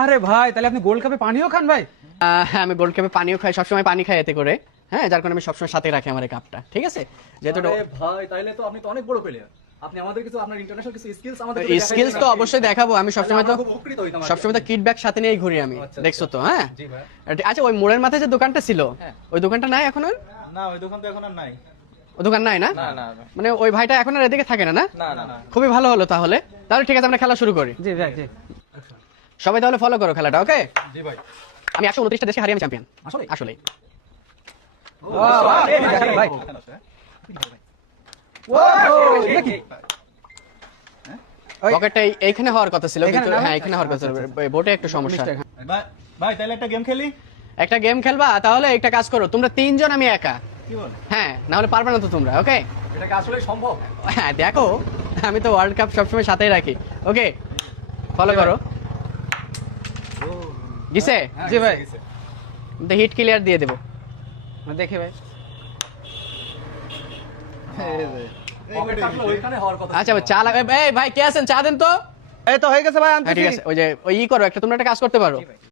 আরে ভাই তাহলে আপনি গোল্ড কাপে পানিও খান ভাই? হ্যাঁ, আমি গোল্ড কাপে পানিও খাই, সবসময় পানি খাই এতে করে। হ্যাঁ, যার কারণে আমি সবসময় সাথে রাখি আমার এই কাপটা, ঠিক আছে? যেহেতু আরে ভাই তাইলে তো আপনি তো অনেক বড় প্লেয়ার। আপনি আমাদের কিছু আপনার ইন্টারন্যাশনাল কিছু স্কিলস আমাদের স্কিলস তো অবশ্যই দেখাবো, আমি সবসময় তো উপকৃত হইতাম। সবসময় তো কিট ব্যাগ সাথে নিয়েই ঘুরি আমি, আচ্ছা, দেখছো তো? হ্যাঁ, জি ভাই। আচ্ছা, ওই মোড়ের মাথায় যে দোকানটা ছিল, ওই দোকানটা নাই এখন আর? না ওই দোকান তো এখন আর নাই। ওই দোকান নাই না? না না মানে ওই ভাইটা এখন আর এদিকে থাকে না? না, না না না। খুবই ভালো হলো তাহলে। তাহলে ঠিক আছে, আমরা খেলা শুরু করি। জি ভাই জি। সবাই তাহলে ফলো করো খেলাটা, ওকে? জি ভাই। আমি 129টা দেশে হারিয়ে আমি চ্যাম্পিয়ন। আসলে আসলে ভাই ওই- পকেটটা এইখানে হওয়ার কথা ছিল, এখানে কিন্তু না? হ্যাঁ, এখানে হওয়ার কথা ছিল। বোটে একটু সমস্যা। ভাই ভাই তাহলে একটা গেম খেলি। একটা গেম খেলবা? তাহলে একটা কাজ করো, তোমরা তিনজন, আমি একা। কি বল? হ্যাঁ, না হলে পারবে না তো তোমরা, ওকে? এটা কি আসলে সম্ভব? হ্যাঁ, দেখো, আমি তো ওয়ার্ল্ড কাপ সবসময় সাথেই রাখি, ওকে? ফলো করো। গিসে জি ভাই। হিট ক্লিয়ার দিয়ে দেবো। দেখি ভাই। পকেট কাটলে ওইখানে হওয়ার কথা। আচ্ছা, চা এই ভাই কে আছেন, চা দেন তো। এই তো হয়ে গেছে ভাই, হ্যাঁ, ঠিক আছে, ওই যে ওই ই করো একটা, তোমরা একটা কাজ করতে পারো,